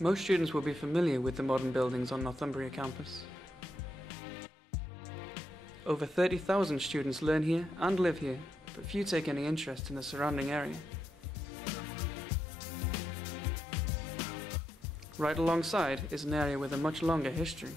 Most students will be familiar with the modern buildings on Northumbria campus. Over 30,000 students learn here and live here, but few take any interest in the surrounding area. Right alongside is an area with a much longer history.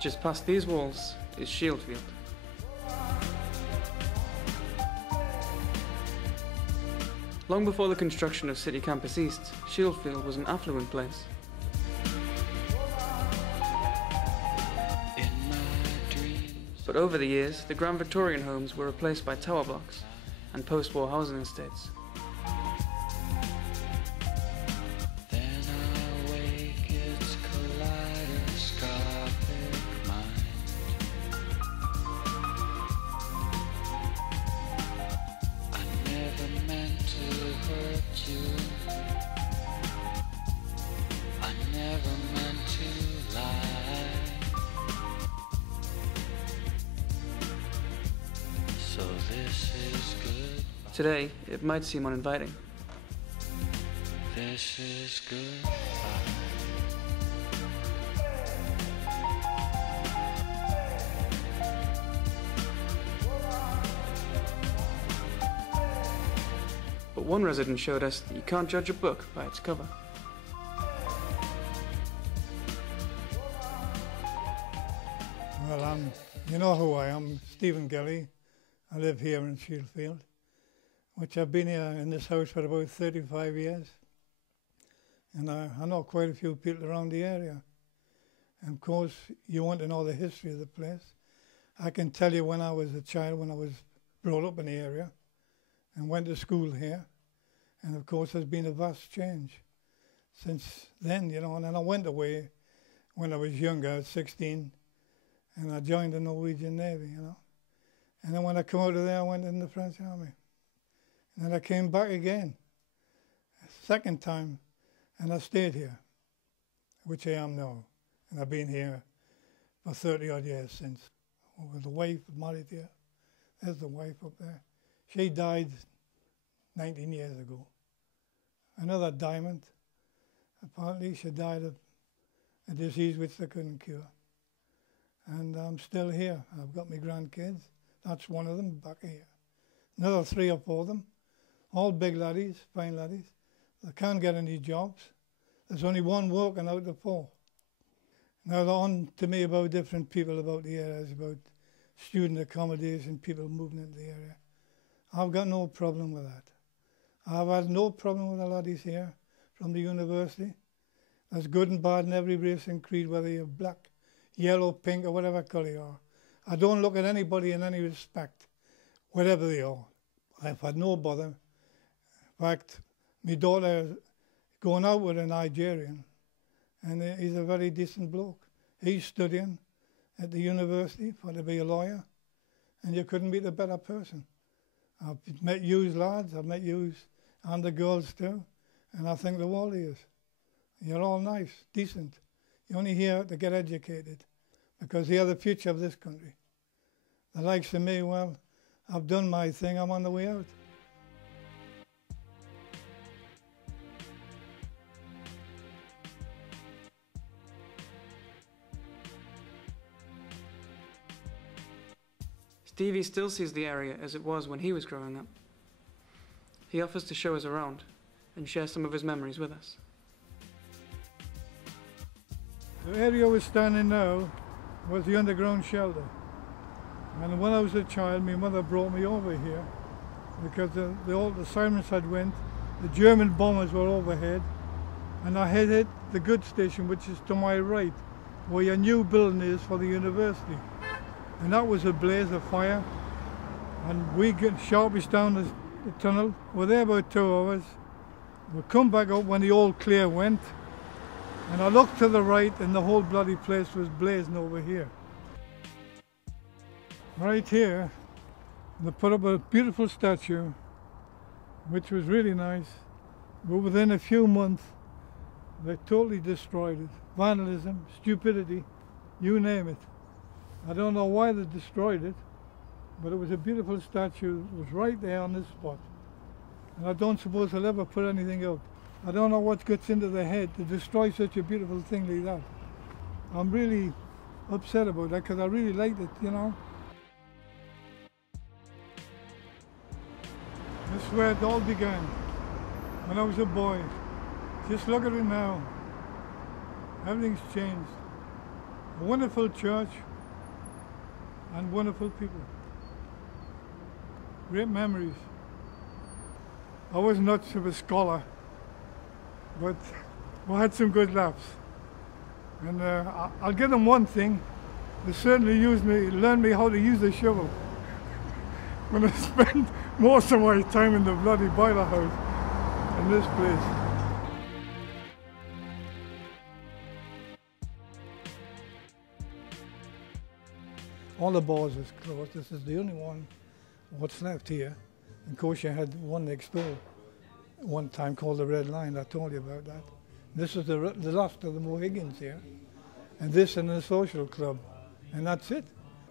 Just past these walls is Shieldfield. Long before the construction of City Campus East, Shieldfield was an affluent place. But over the years, the Grand Victorian homes were replaced by tower blocks and post-war housing estates. Today, it might seem uninviting. This is good. But one resident showed us that you can't judge a book by its cover. Well, you know who I am, Stephen Gelley. I live here in Shieldfield, which I've been here in this house for about 35 years. And I know quite a few people around the area. And of course, you want to know the history of the place. I can tell you when I was a child, when I was brought up in the area and went to school here. And of course, there's been a vast change since then, you know. And then I went away when I was younger, at 16, and I joined the Norwegian Navy, you know. And then when I come out of there, I went in the French Army. And then I came back again, a second time, and I stayed here, which I am now. And I've been here for 30-odd years since. With the wife, married here. There's the wife up there. She died 19 years ago. Another diamond. Apparently she died of a disease which they couldn't cure. And I'm still here. I've got my grandkids. That's one of them, back here. Another 3 or 4 of them. All big laddies, fine laddies. They can't get any jobs. There's only one working out of 4. Now they're on to me about different people about the areas, about student accommodation, people moving into the area. I've got no problem with that. I've had no problem with the laddies here from the university. There's good and bad in every race and creed, whether you're black, yellow, pink, or whatever colour you are. I don't look at anybody in any respect, whatever they are. I've had no bother. In fact, my daughter is going out with a Nigerian, and he's a very decent bloke. He's studying at the university for to be a lawyer, and you couldn't meet a better person. I've met yous lads, I've met yous and the girls too, and I think the world of yous. You're all nice, decent. You're only here to get educated, because you're the future of this country. The likes of me, well, I've done my thing, I'm on the way out. Stevie still sees the area as it was when he was growing up. He offers to show us around and share some of his memories with us. The area we're standing now was the underground shelter. And when I was a child, my mother brought me over here because the sirens had went, the German bombers were overhead, and I had hit the goods station, which is to my right, where your new building is for the university. And that was a blaze of fire, and we get sharpish down the tunnel. We're there about 2 hours. We come back up when the all clear went, and I looked to the right, and the whole bloody place was blazing over here. Right here, they put up a beautiful statue, which was really nice. But within a few months, They totally destroyed it. Vandalism, stupidity, you name it. I don't know why they destroyed it, but it was a beautiful statue. It was right there on this spot. And I don't suppose they'll ever put anything out. I don't know what gets into their head to destroy such a beautiful thing like that. I'm really upset about that because I really liked it, you know. This is where it all began, when I was a boy. Just look at it now. Everything's changed. A wonderful church and wonderful people. Great memories. I wasn't much of a scholar, but we had some good laughs. And I'll give them one thing. They certainly learned me how to use the shovel. When I spent most of my time in the bloody boiler house in this place. All the bars is closed. This is the only one what's left here. Of course, you had one next door one time called the Red Line. I told you about that. This is the last of the Mohegans here. And this and the social club. And that's it.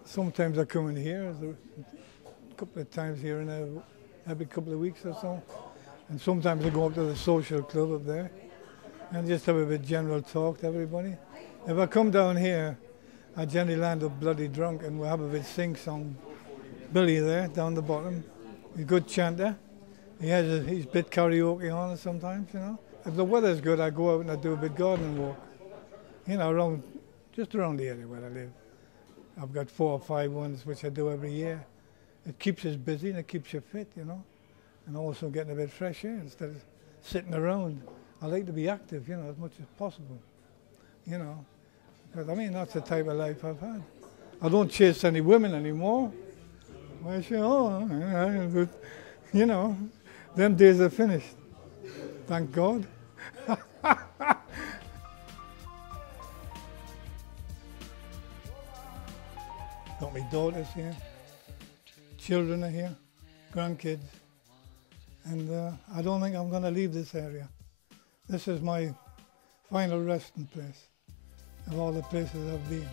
Sometimes I come in here, a couple of times here and there, every couple of weeks or so. And sometimes I go up to the social club up there and just have a bit general talk to everybody. If I come down here, I generally land up bloody drunk and we'll have a bit sing-song. Billy there, down the bottom, he's a good chanter. He has his bit karaoke on it sometimes, you know. If the weather's good, I go out and I do a bit gardening walk. You know, just around the area where I live. I've got 4 or 5 ones which I do every year. It keeps us busy and it keeps you fit, you know. And also getting a bit fresh air instead of sitting around. I like to be active, you know, as much as possible, you know. Because, I mean, that's the type of life I've had. I don't chase any women anymore. I say, you know, them days are finished. Thank God. Got my daughters here, children are here, grandkids, and I don't think I'm going to leave this area. This is my final resting place of all the places I've been.